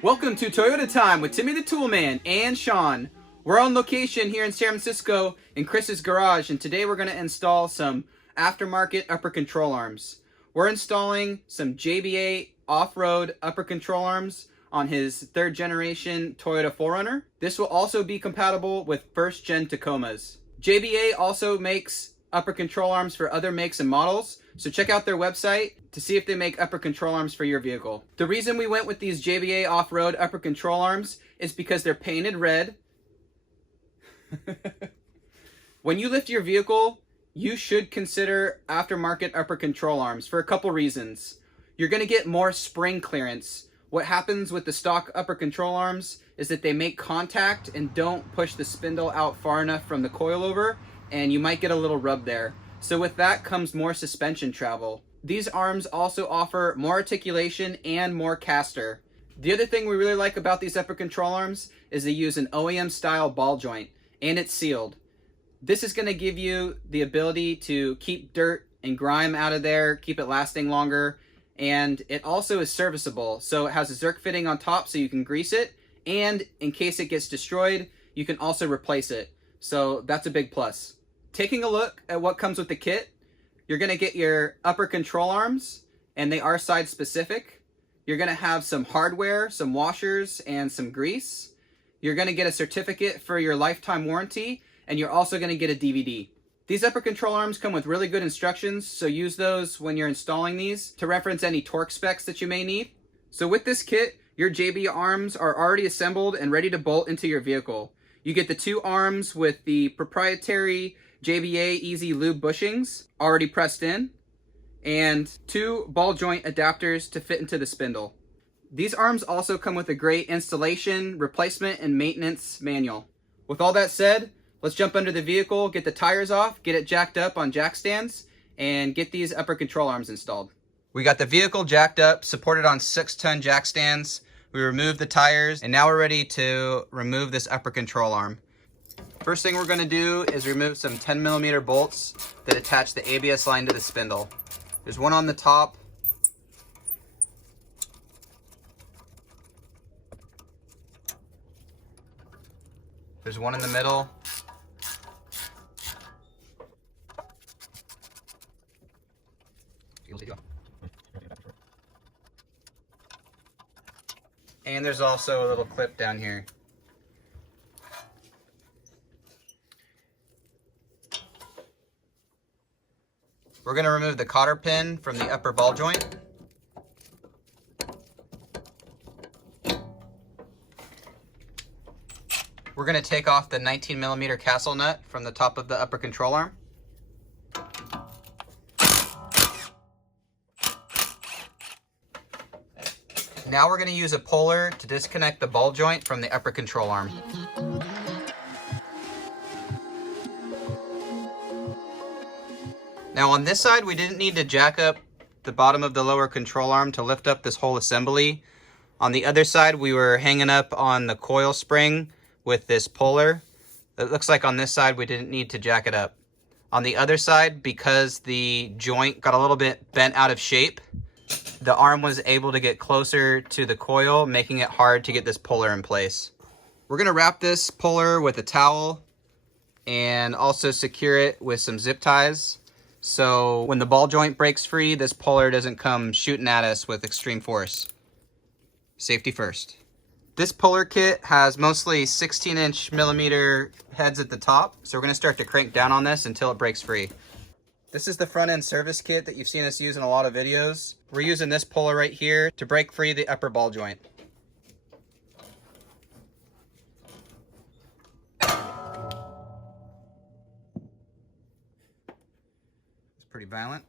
Welcome to Toyota Time with Timmy the Toolman and Sean. We're on location here in San Francisco in Chris's garage, and today we're going to install some aftermarket upper control arms. We're installing some JBA Offroad upper control arms on his third generation Toyota 4Runner. This will also be compatible with first gen Tacomas. JBA also makes upper control arms for other makes and models, so check out their website to see if they make upper control arms for your vehicle. The reason we went with these JBA Offroad upper control arms is because they're painted red. When you lift your vehicle, you should consider aftermarket upper control arms for a couple reasons. You're going to get more spring clearance. What happens with the stock upper control arms is that they make contact and don't push the spindle out far enough from the coilover, and you might get a little rub there. So with that comes more suspension travel. These arms also offer more articulation and more caster. The other thing we really like about these upper control arms is they use an OEM style ball joint, and it's sealed. This is going to give you the ability to keep dirt and grime out of there, keep it lasting longer, and it also is serviceable. So it has a Zerk fitting on top so you can grease it, and in case it gets destroyed, you can also replace it. So that's a big plus. Taking a look at what comes with the kit, you're going to get your upper control arms, and they are side specific. You're going to have some hardware, some washers, and some grease. You're going to get a certificate for your lifetime warranty, and you're also going to get a DVD. These upper control arms come with really good instructions, so use those when you're installing these to reference any torque specs that you may need. So with this kit, your JBA arms are already assembled and ready to bolt into your vehicle. You get the two arms with the proprietary JBA Easy Lube bushings already pressed in, and two ball joint adapters to fit into the spindle. These arms also come with a great installation, replacement, and maintenance manual. With all that said, let's jump under the vehicle, get the tires off, get it jacked up on jack stands, and get these upper control arms installed. We got the vehicle jacked up, supported on 6-ton jack stands. We removed the tires, and now we're ready to remove this upper control arm. First thing we're going to do is remove some 10mm bolts that attach the ABS line to the spindle. There's one on the top. There's one in the middle. And there's also a little clip down here. We're going to remove the cotter pin from the upper ball joint. We're going to take off the 19mm castle nut from the top of the upper control arm. Now we're going to use a puller to disconnect the ball joint from the upper control arm. Now on this side, we didn't need to jack up the bottom of the lower control arm to lift up this whole assembly. On the other side, we were hanging up on the coil spring with this puller. It looks like on this side, we didn't need to jack it up. On the other side, because the joint got a little bit bent out of shape, the arm was able to get closer to the coil, making it hard to get this puller in place. We're gonna wrap this puller with a towel and also secure it with some zip ties. So when the ball joint breaks free, this puller doesn't come shooting at us with extreme force. Safety first. This puller kit has mostly 16mm heads at the top, so we're going to start to crank down on this until it breaks free. This is the front end service kit that you've seen us use in a lot of videos. We're using this puller right here to break free the upper ball joint. Pretty violent.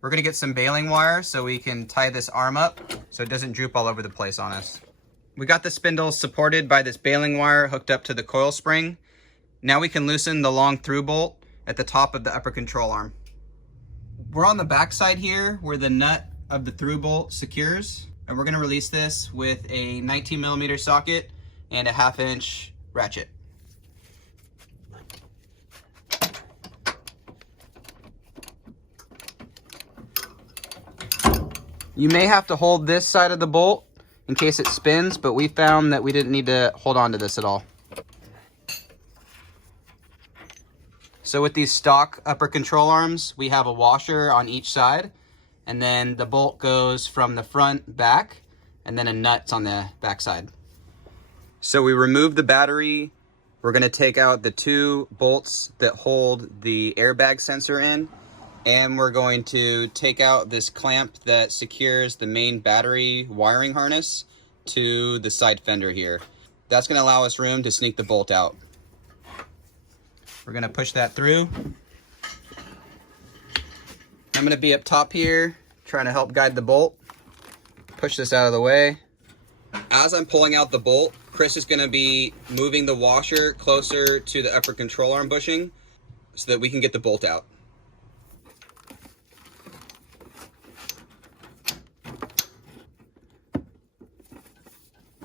We're going to get some baling wire so we can tie this arm up so it doesn't droop all over the place on us. We got the spindles supported by this baling wire hooked up to the coil spring. Now we can loosen the long through bolt at the top of the upper control arm. We're on the back side here where the nut of the through bolt secures, and we're going to release this with a 19mm socket and a 1/2" ratchet. You may have to hold this side of the bolt in case it spins, but we found that we didn't need to hold on to this at all. So with these stock upper control arms, we have a washer on each side, and then the bolt goes from the front back, and then a nut's on the back side. So we remove the battery. We're gonna take out the 2 bolts that hold the airbag sensor in, and we're going to take out this clamp that secures the main battery wiring harness to the side fender here. That's gonna allow us room to sneak the bolt out. We're gonna push that through. I'm gonna be up top here, trying to help guide the bolt. Push this out of the way. As I'm pulling out the bolt, Chris is gonna be moving the washer closer to the upper control arm bushing so that we can get the bolt out.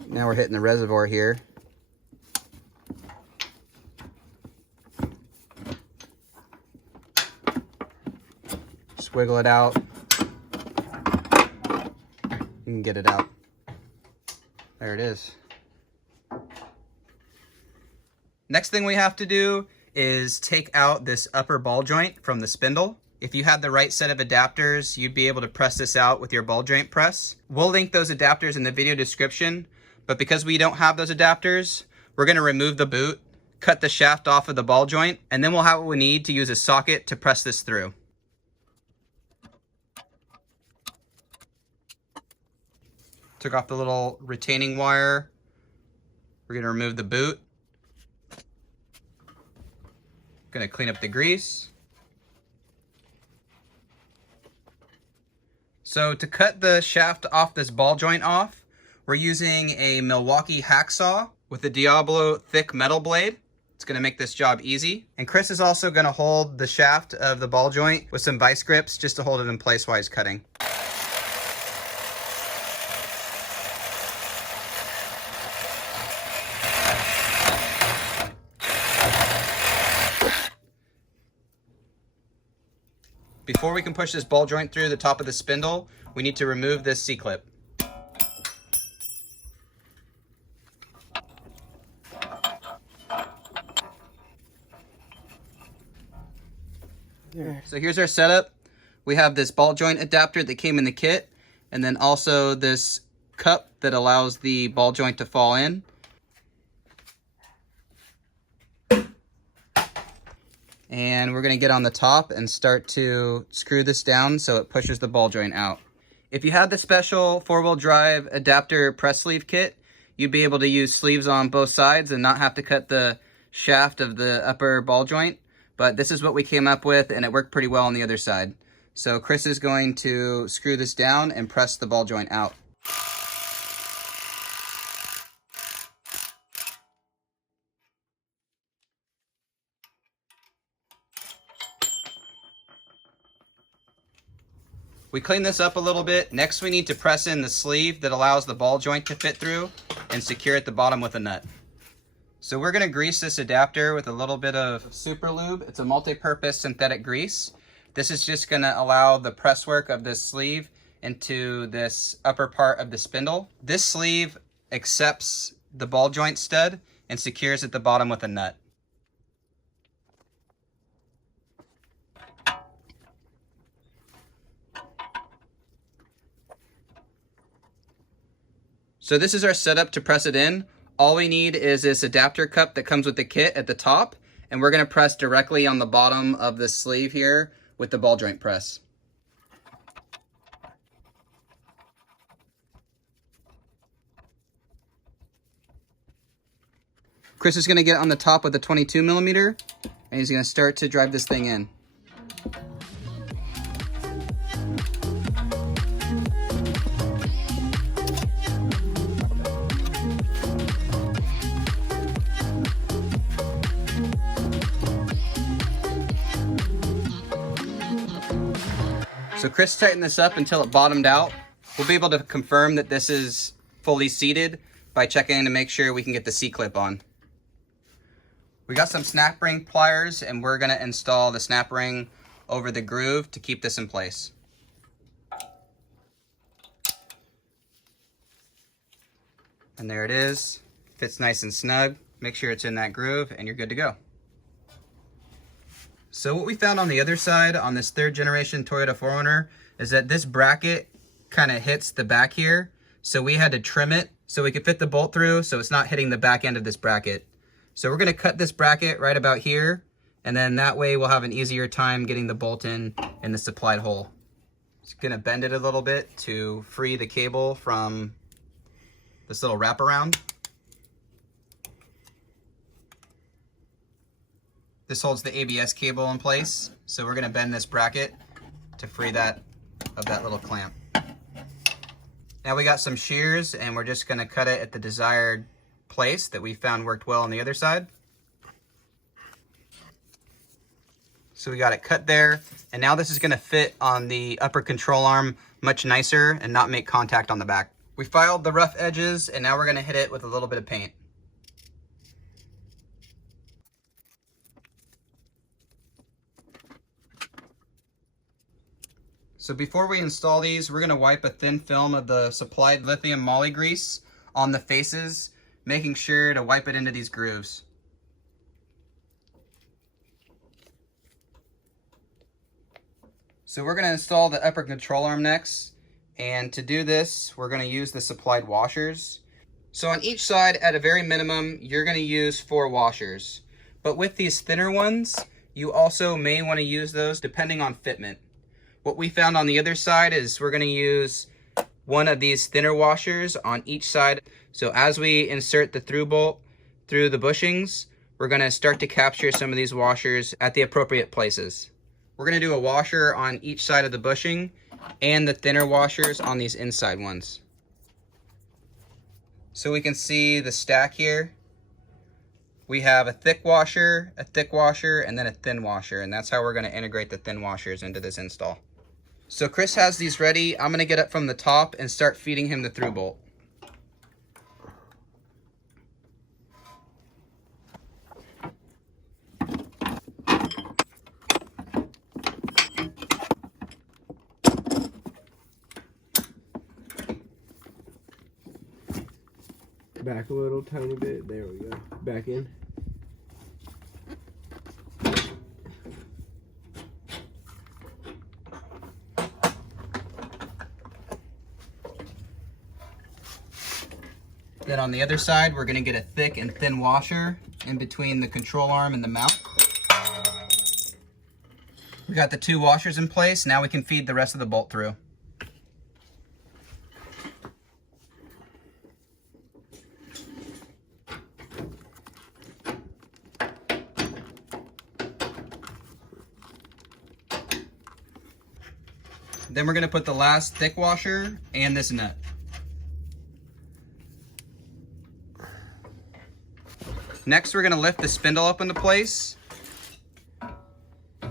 Now we're hitting the reservoir here. Just wiggle it out. You can get it out. There it is. Next thing we have to do is take out this upper ball joint from the spindle. If you had the right set of adapters, you'd be able to press this out with your ball joint press. We'll link those adapters in the video description, but because we don't have those adapters, we're gonna remove the boot, cut the shaft off of the ball joint, and then we'll have what we need to use a socket to press this through. Took off the little retaining wire. We're gonna remove the boot. Gonna clean up the grease. So to cut the shaft off this ball joint off, we're using a Milwaukee hacksaw with a Diablo thick metal blade. It's gonna make this job easy. And Chris is also gonna hold the shaft of the ball joint with some vice grips just to hold it in place while he's cutting. Before we can push this ball joint through the top of the spindle, we need to remove this C-clip. So here's our setup. We have this ball joint adapter that came in the kit, and then also this cup that allows the ball joint to fall in. And we're gonna get on the top and start to screw this down so it pushes the ball joint out. If you had the special 4-wheel drive adapter press sleeve kit, you'd be able to use sleeves on both sides and not have to cut the shaft of the upper ball joint. But this is what we came up with, and it worked pretty well on the other side. So Chris is going to screw this down and press the ball joint out. We clean this up a little bit. Next, we need to press in the sleeve that allows the ball joint to fit through and secure at the bottom with a nut. So we're gonna grease this adapter with a little bit of super lube. It's a multi-purpose synthetic grease. This is just gonna allow the press work of this sleeve into this upper part of the spindle. This sleeve accepts the ball joint stud and secures at the bottom with a nut. So this is our setup to press it in. All we need is this adapter cup that comes with the kit at the top, and we're gonna press directly on the bottom of the sleeve here with the ball joint press. Chris is gonna get on the top with a 22mm, and he's gonna start to drive this thing in. So Chris tightened this up until it bottomed out. We'll be able to confirm that this is fully seated by checking to make sure we can get the C-clip on. We got some snap ring pliers, and we're gonna install the snap ring over the groove to keep this in place. And there it is. Fits nice and snug. Make sure it's in that groove and you're good to go. So what we found on the other side on this 3rd generation Toyota 4Runner is that this bracket kind of hits the back here. So we had to trim it so we could fit the bolt through so it's not hitting the back end of this bracket. So we're gonna cut this bracket right about here, and then that way we'll have an easier time getting the bolt in the supplied hole. Just gonna bend it a little bit to free the cable from this little wraparound. This holds the ABS cable in place, so we're gonna bend this bracket to free that of that little clamp. Now we got some shears, and we're just gonna cut it at the desired place that we found worked well on the other side. So we got it cut there, and now this is gonna fit on the upper control arm much nicer and not make contact on the back. We filed the rough edges, and now we're gonna hit it with a little bit of paint. So before we install these, we're gonna wipe a thin film of the supplied lithium moly grease on the faces, making sure to wipe it into these grooves. So we're gonna install the upper control arm next, and to do this, we're gonna use the supplied washers. So on each side, at a very minimum, you're gonna use 4 washers. But with these thinner ones, you also may wanna use those depending on fitment. What we found on the other side is we're gonna use one of these thinner washers on each side. So as we insert the through bolt through the bushings, we're gonna start to capture some of these washers at the appropriate places. We're gonna do a washer on each side of the bushing and the thinner washers on these inside ones. So we can see the stack here. We have a thick washer, and then a thin washer, and that's how we're gonna integrate the thin washers into this install. So Chris has these ready. I'm gonna get up from the top and start feeding him the through bolt. Back a little tiny bit. There we go. Back in. Then on the other side, we're gonna get a thick and thin washer in between the control arm and the mount. We got the 2 washers in place. Now we can feed the rest of the bolt through. Then we're gonna put the last thick washer and this nut. Next, we're gonna lift the spindle up into place,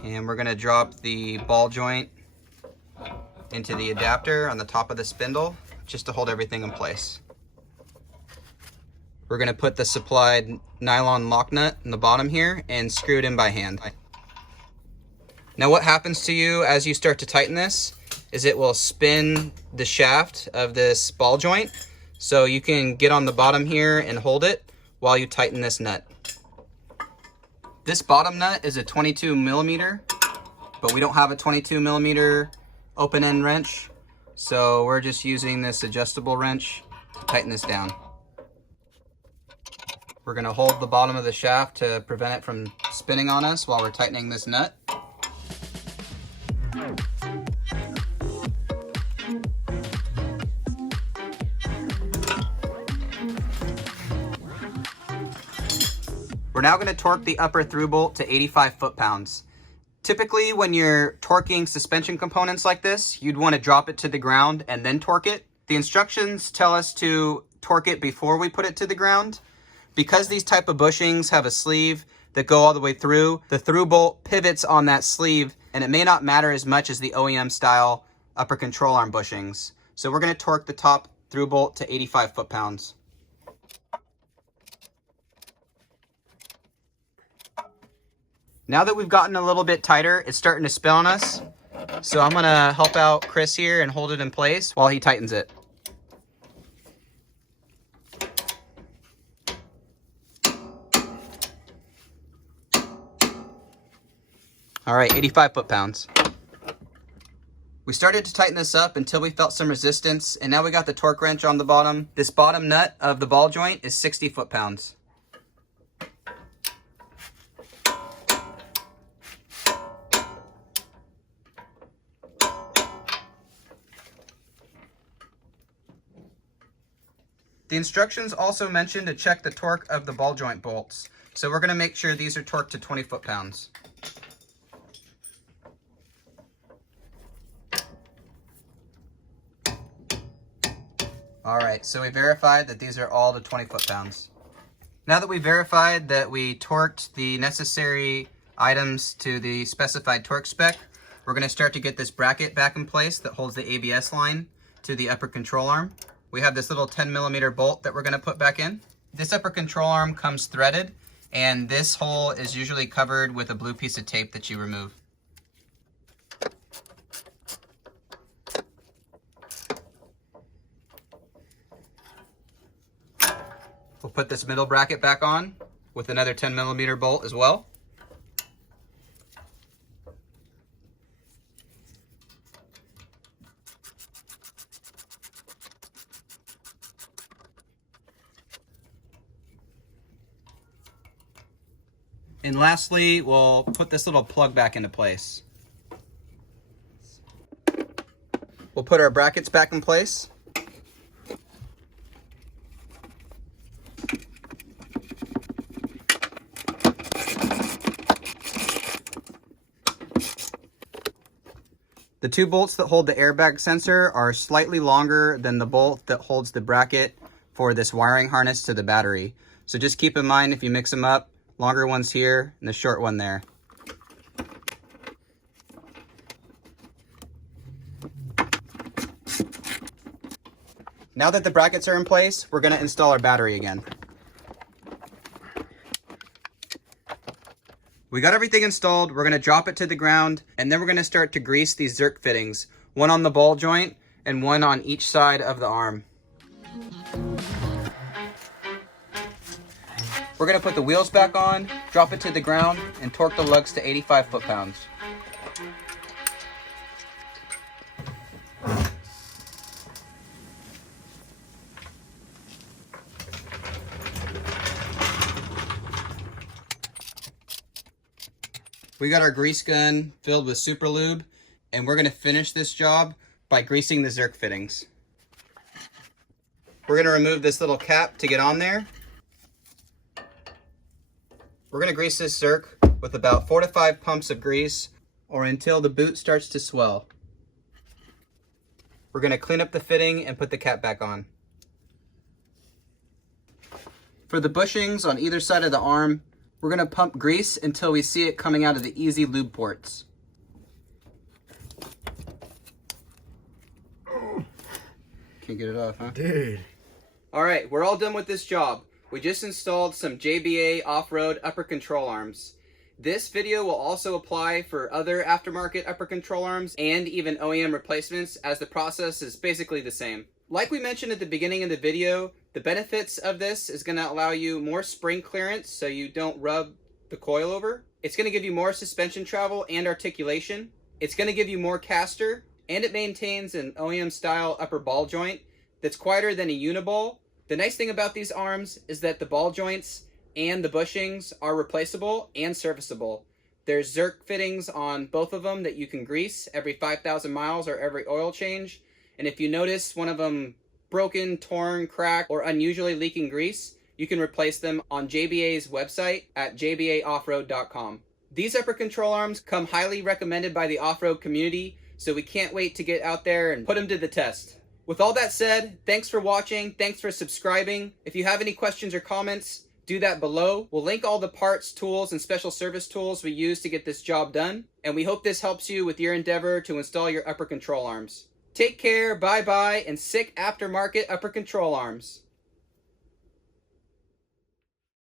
and we're gonna drop the ball joint into the adapter on the top of the spindle just to hold everything in place. We're gonna put the supplied nylon lock nut in the bottom here and screw it in by hand. Now what happens to you as you start to tighten this is it will spin the shaft of this ball joint, so you can get on the bottom here and hold it while you tighten this nut. This bottom nut is a 22 millimeter, but we don't have a 22 millimeter open end wrench, so we're just using this adjustable wrench to tighten this down. We're gonna hold the bottom of the shaft to prevent it from spinning on us while we're tightening this nut. We're now going to torque the upper through bolt to 85 foot-pounds. Typically, when you're torquing suspension components like this, you'd want to drop it to the ground and then torque it. The instructions tell us to torque it before we put it to the ground. Because these type of bushings have a sleeve that go all the way through, the through bolt pivots on that sleeve, and it may not matter as much as the OEM style upper control arm bushings. So we're going to torque the top through bolt to 85 foot-pounds. Now that we've gotten a little bit tighter, it's starting to spin on us. So I'm gonna help out Chris here and hold it in place while he tightens it. All right, 85 foot-pounds. We started to tighten this up until we felt some resistance, and now we got the torque wrench on the bottom. This bottom nut of the ball joint is 60 foot-pounds. The instructions also mention to check the torque of the ball joint bolts. So we're going to make sure these are torqued to 20 foot-pounds. Alright, so we verified that these are all to 20 foot-pounds. Now that we verified that we torqued the necessary items to the specified torque spec, we're going to start to get this bracket back in place that holds the ABS line to the upper control arm. We have this little 10mm bolt that we're going to put back in. This upper control arm comes threaded, and this hole is usually covered with a blue piece of tape that you remove. We'll put this middle bracket back on with another 10mm bolt as well. And lastly, we'll put this little plug back into place. We'll put our brackets back in place. The two bolts that hold the airbag sensor are slightly longer than the bolt that holds the bracket for this wiring harness to the battery. So just keep in mind, if you mix them up, longer one's here and the short one there. Now that the brackets are in place, we're going to install our battery again. We got everything installed, we're going to drop it to the ground, and then we're going to start to grease these Zerk fittings, one on the ball joint and one on each side of the arm. We're going to put the wheels back on, drop it to the ground, and torque the lugs to 85 foot-pounds. We got our grease gun filled with super lube, and we're going to finish this job by greasing the Zerk fittings. We're going to remove this little cap to get on there. We're going to grease this Zerk with about 4 to 5 pumps of grease, or until the boot starts to swell. We're going to clean up the fitting and put the cap back on. For the bushings on either side of the arm, we're going to pump grease until we see it coming out of the easy lube ports. Can't get it off, huh? Dude. All right, we're all done with this job. We just installed some JBA Offroad upper control arms. This video will also apply for other aftermarket upper control arms and even OEM replacements, as the process is basically the same. Like we mentioned at the beginning of the video, the benefits of this is going to allow you more spring clearance so you don't rub the coil over. It's going to give you more suspension travel and articulation. It's going to give you more caster, and it maintains an OEM style upper ball joint that's quieter than a uniball. The nice thing about these arms is that the ball joints and the bushings are replaceable and serviceable. There's Zerk fittings on both of them that you can grease every 5,000 miles or every oil change. And if you notice one of them broken, torn, cracked, or unusually leaking grease, you can replace them on JBA's website at JBAOffroad.com. These upper control arms come highly recommended by the off-road community, so we can't wait to get out there and put them to the test. With all that said, thanks for watching, thanks for subscribing. If you have any questions or comments, do that below. We'll link all the parts, tools, and special service tools we use to get this job done. And we hope this helps you with your endeavor to install your upper control arms. Take care, bye-bye, and sick aftermarket upper control arms.